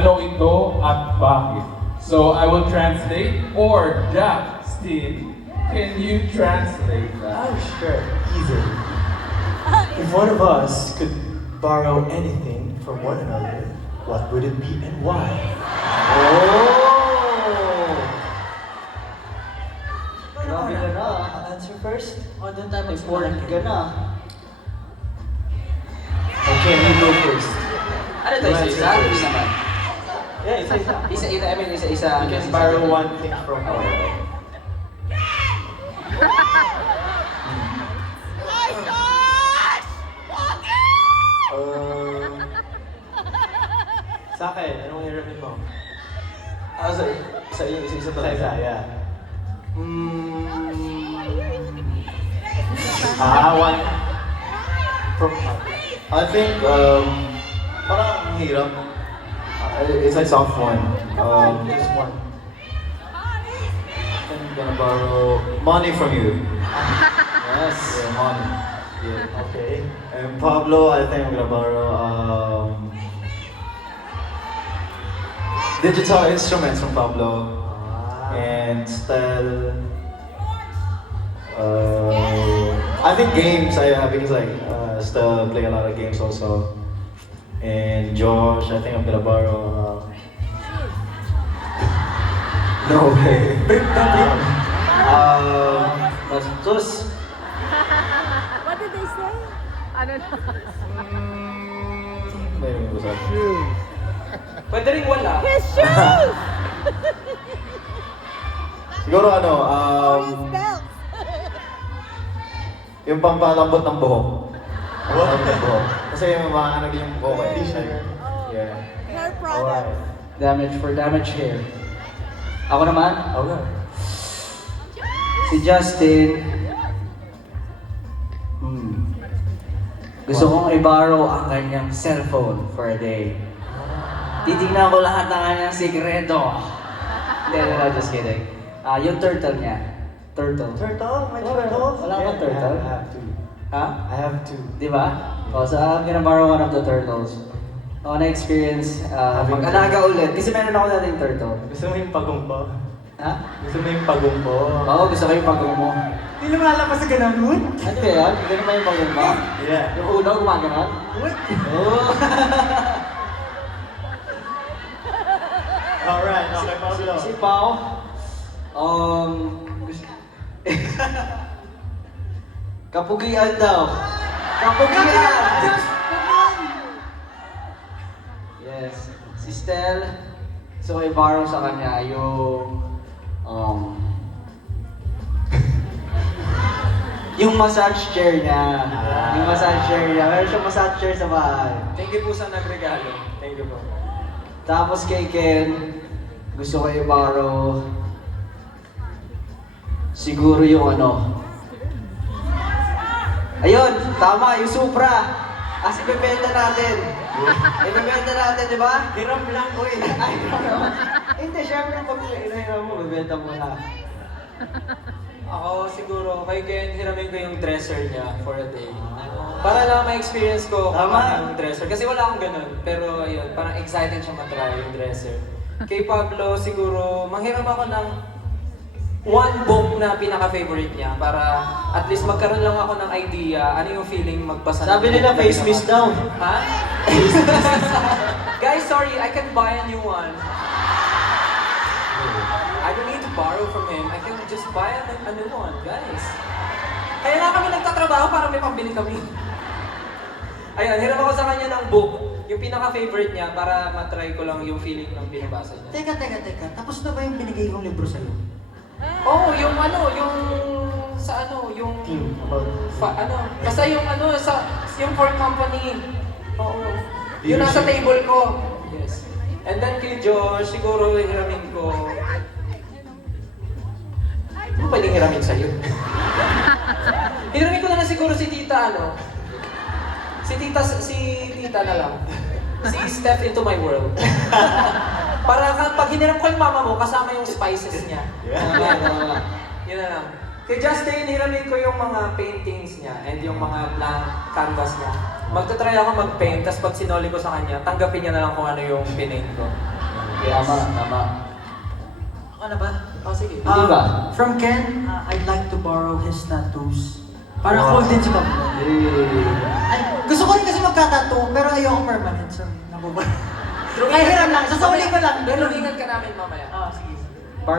ano ito at bakit. So I will translate, or Justin, can you translate that? Oh, sure. Easy. If one of us could borrow anything from one another, what would it be and why? Oh! Grabe ka na. Answer first? Oh, doon tayo important ka na. Okay, you go first. Ano to, isa-isa? Hindi naman. Yeah, isa-isa. Isa-isa, I mean isa-isa. You can borrow one thing from one. Sa akin, anong hiramin mo? Sa iyo, isa-isa to. Isa, yeah. One from I think, parang ang hirap. It's a soft one. just one. I'm gonna borrow money from you. Yes. Yeah, money. Yeah. Okay. And Pablo, I think I'm gonna borrow digital instruments from Pablo. And Stel, I think games. Because like Stel play a lot of games also. And Josh, I think I'm gonna borrow. No way. Bastos. What did they say? I don't know. Maybe it was like. Pwede rin wala. His shoes! Siguro ano, His belt! yung pampalambot ng buhok. Pampalambot ng buhok. Kasi yung mga ano yung buhok, hindi siya. Yeah. Hair product. Damage for damage hair. Ako naman? Okay. Si Justin. Gusto kong i-borrow ang kanyang cellphone for a day. Titignan ko lahat ng kanyang sikreto. Hindi, just kidding. Yung turtle niya. Turtle. Turtle? My turtle? Wala kang turtle? I have two. Ha? I have two. Di ba? O, so I'm gonna borrow one of the turtles. Ako na-experience mag-alaga ulit. Kasi meron ako dating turtle. Gusto mo yung pagong ko? Ha? Gusto mo yung pagong ko? Oo, gusto ko yung pagong mo. Hindi lumalabas sa ganun. Ano ba yan? Ganun ba yung pagong mo? Yeah. Yung ulo, gumaganon? What? Oo. Alright, okay, Pablo. Si Pao, kapugian daw. Kapugian! Yes. Si Stel, gusto ko i-borrow sa kanya yung, yung massage chair niya. Yung massage chair niya. Meron siyang massage chair sa bahay. Thank you po sa nagregalo. Thank you po. Tapos kay Ken, gusto ko i-borrow siguro yung ano. Ayun, tama, yung Supra. Kasi ibebenta natin. Ibebenta natin, di ba? Hiram lang ko eh. Ay, hindi, syempre pag inahiram mo, ibebenta mo na. Ako siguro, kay Ken, hiramin ko yung dresser niya for a day. Para lang ma-experience ko Tama. yung dresser. Kasi wala akong ganun. Pero ayun, parang excited siya matry yung dresser. Kay Pablo, siguro, manghiram ako ng one book na pinaka-favorite niya para at least magkaroon lang ako ng idea ano yung feeling magbasa ng Sabi nila book na face miss daw. Ha? Guys, sorry, I can buy a new one. I don't need to borrow from him. I can just buy a new one, guys. Kaya nga kami nagtatrabaho para may pambili kami. Ayun, hiram ako sa kanya ng book. Yung pinaka-favorite niya para matry ko lang yung feeling ng binabasa niya. Teka. Tapos na ba yung binigay kong libro sa'yo? Oh, yung ano, yung sa ano, yung Team. basta yung ano yung for company. Oo. Yung nasa table ko. Yes. And then kay Josh, siguro hiramin ko. Ano pwedeng hiramin sa'yo? Hiramin ko na siguro si Tita, ano? Si Tita na lang. Si Step into my world. Para pag hiniram ko yung mama mo, kasama yung spices niya. Tama. Yun na lang. Kay Justin, hiramin ko yung mga paintings niya and yung mga blank canvas niya. Magta-try ako mag-paint, tapos pag sinoli ko sa kanya, tanggapin niya na lang kung ano yung pinaint ko. Tama, tama. Ano ba? Oh, sige. Hindi ba? From Ken, I'd like to borrow his tattoos. Para cool din si Pablo. Ay, gusto ko rin kasi magka-tattoo, pero ayoko permanent. So, nabubuhay. Ay, hiram lang. Sasawali ko lang. Dulungan ka namin mamaya. Sige.